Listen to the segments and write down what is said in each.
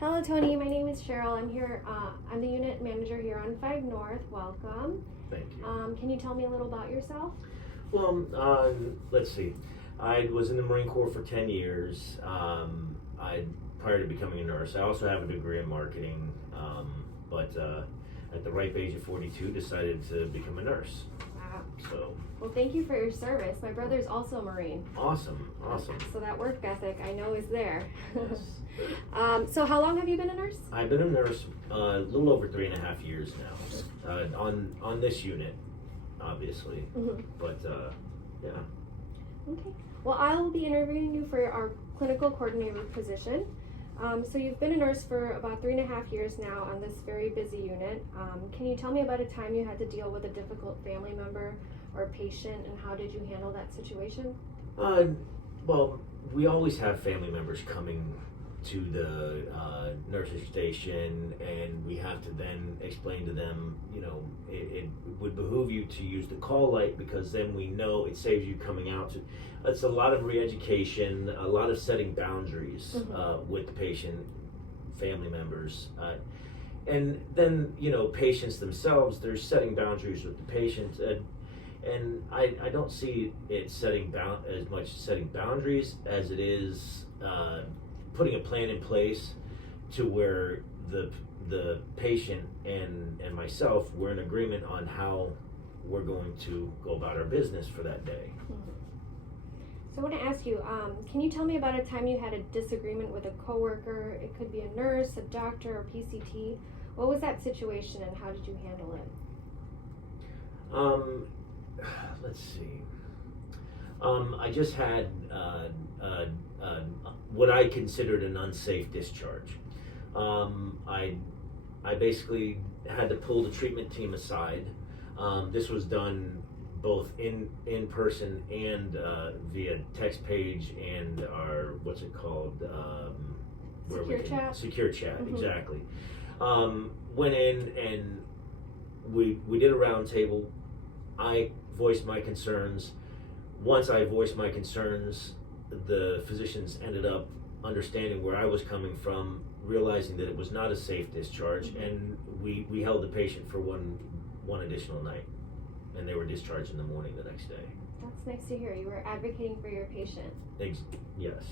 Hello, Tony. My name is Cheryl. I'm here. I'm the unit manager here on 5 North. Welcome. Thank you. Can you tell me a little about yourself? Well, let's see. I was in the Marine Corps for 10 years. Prior to becoming a nurse, I also have a degree in marketing, but at the ripe age of 42, decided to become a nurse. Wow. So. Well, thank you for your service. My brother's also a Marine. Awesome. So that work ethic, I know, is there. Yes. So how long have you been a nurse? I've been a nurse a little over 3.5 years now, on this unit, obviously. Mm-hmm. But yeah. Okay. Well, I will be interviewing you for our clinical coordinator position. So you've been a nurse for about 3.5 years now on this very busy unit. Can you tell me about a time you had to deal with a difficult family member or patient, and how did you handle that situation? Well, we always have family members coming to the nurse's station, and we have to then explain to them, it would behoove you to use the call light, because then we know it saves you coming out to. It's a lot of re-education, a lot of setting boundaries with the patient, family members, and then patients themselves. They're setting boundaries with the patient, and I don't see it as much setting boundaries as it is putting a plan in place to where the patient and myself, we're in agreement on how we're going to go about our business for that day. Mm-hmm. So I want to ask you, can you tell me about a time you had a disagreement with a coworker? It could be a nurse, a doctor, or PCT. What was that situation, and how did you handle it? Let's see. I just had what I considered an unsafe discharge. I basically had to pull the treatment team aside. This was done both in person and via text page and our, what's it called? Secure chat, Mm-hmm. exactly. Went in and we did a round table. I voiced my concerns. Once I voiced my concerns, the physicians ended up understanding where I was coming from, realizing that it was not a safe discharge, Mm-hmm. and we held the patient for one additional night, and they were discharged in the morning the next day. That's nice to hear. You were advocating for your patient. Yes.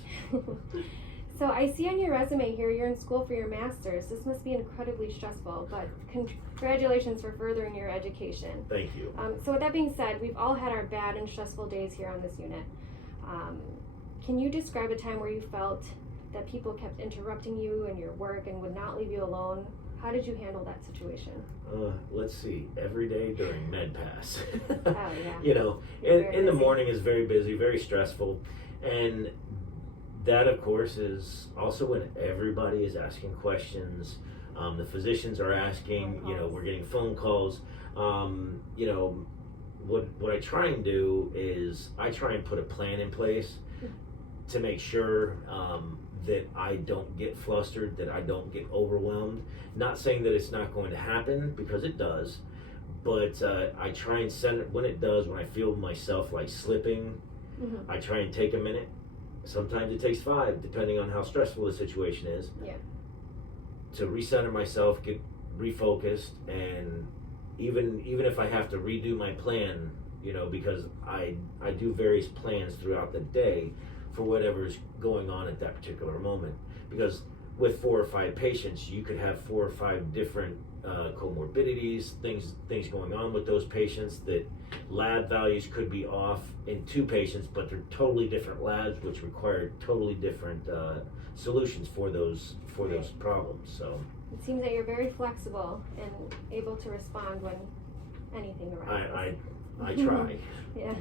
So I see on your resume here you're in school for your master's. This must be incredibly stressful, but congratulations for furthering your education. Thank you. So with that being said, we've all had our bad and stressful days here on this unit. Can you describe a time where you felt that people kept interrupting you in your work and would not leave you alone? How did you handle that situation? Let's see. Every day during med pass. Oh, yeah. In the morning is very busy, very stressful, and that, of course, is also when everybody is asking questions. The physicians are asking. We're getting phone calls. What I try and do is I try and put a plan in place to make sure that I don't get flustered, that I don't get overwhelmed. Not saying that it's not going to happen, because it does, but I try and send it when it does, when I feel myself like slipping. Mm-hmm. I try and take a minute. Sometimes it takes 5, depending on how stressful the situation is. Yeah. To recenter myself, get refocused, and even if I have to redo my plan, because I do various plans throughout the day for whatever's going on at that particular moment. Because with 4 or 5 patients, you could have 4 or 5 different comorbidities, things going on with those patients, that lab values could be off in 2 patients, but they're totally different labs, which require totally different solutions for those problems. So it seems that you're very flexible and able to respond when anything arises. I try. Yeah.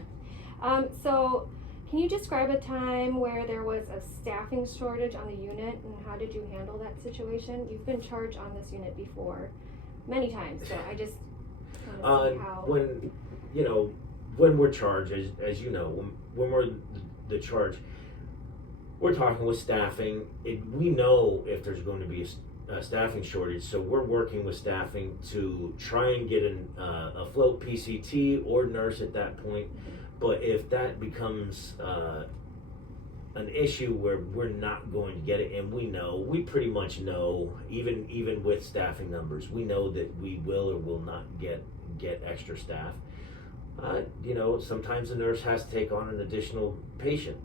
So can you describe a time where there was a staffing shortage on the unit, and how did you handle that situation? You've been charged on this unit before many times, so I just want to see how. When we're charged, as you know, when we're the charge, we're talking with staffing. We know if there's going to be a staffing shortage, so we're working with staffing to try and get a float PCT or nurse at that point. Mm-hmm. But if that becomes an issue where we're not going to get it, and we pretty much know, even with staffing numbers, we know that we will or will not get extra staff. Sometimes the nurse has to take on an additional patient.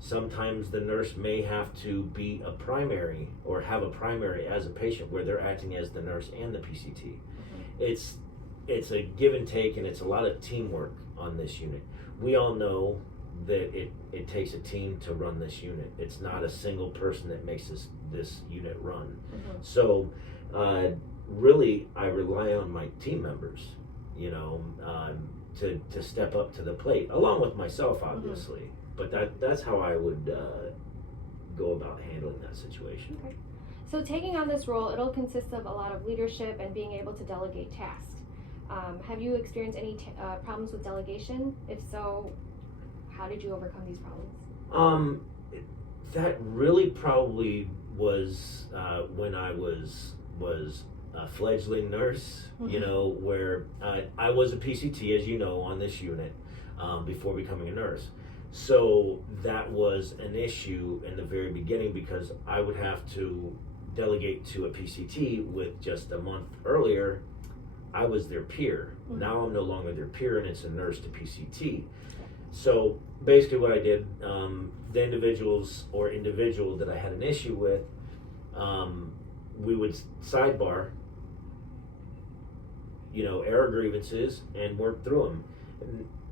Sometimes the nurse may have to be a primary or have a primary as a patient where they're acting as the nurse and the PCT. It's a give and take, and it's a lot of teamwork on this unit. We all know that it takes a team to run this unit. It's not a single person that makes this unit run. So really I rely on my team members, to step up to the plate, along with myself, obviously. But that's how I would go about handling that situation. Okay. So taking on this role, it'll consist of a lot of leadership and being able to delegate tasks. Have you experienced any problems with delegation? If so, how did you overcome these problems? That really probably was when I was a fledgling nurse, where I was a PCT, as you know, on this unit before becoming a nurse. So that was an issue in the very beginning, because I would have to delegate to a PCT with just a month earlier. I was their peer. Now I'm no longer their peer, and it's a nurse to PCT. So basically what I did, the individual that I had an issue with, we would sidebar, air our grievances and work through them.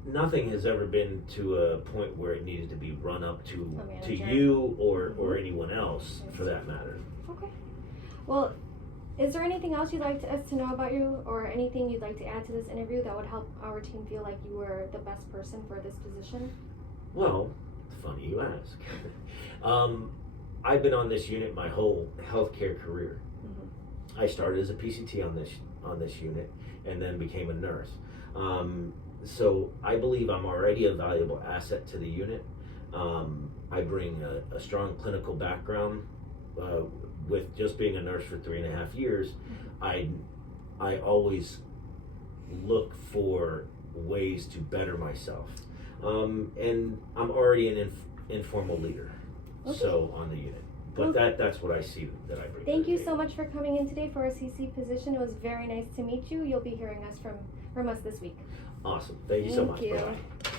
Nothing has ever been to a point where it needed to be run up to you or anyone else, for that matter. Okay. Well, is there anything else you'd like us to know about you, or anything you'd like to add to this interview that would help our team feel like you were the best person for this position? Well, it's funny you ask. I've been on this unit my whole healthcare career. I started as a PCT on this unit, and then became a nurse. So I believe I'm already a valuable asset to the unit. I bring a strong clinical background. With just being a nurse for 3.5 years, I always look for ways to better myself. And I'm already an informal leader, so on the unit. But that's what I see that I bring. Thank you so much for coming in today for our CC position. It was very nice to meet you. You'll be hearing us from us this week. Awesome. Thank you so much. Thank you. Bye-bye.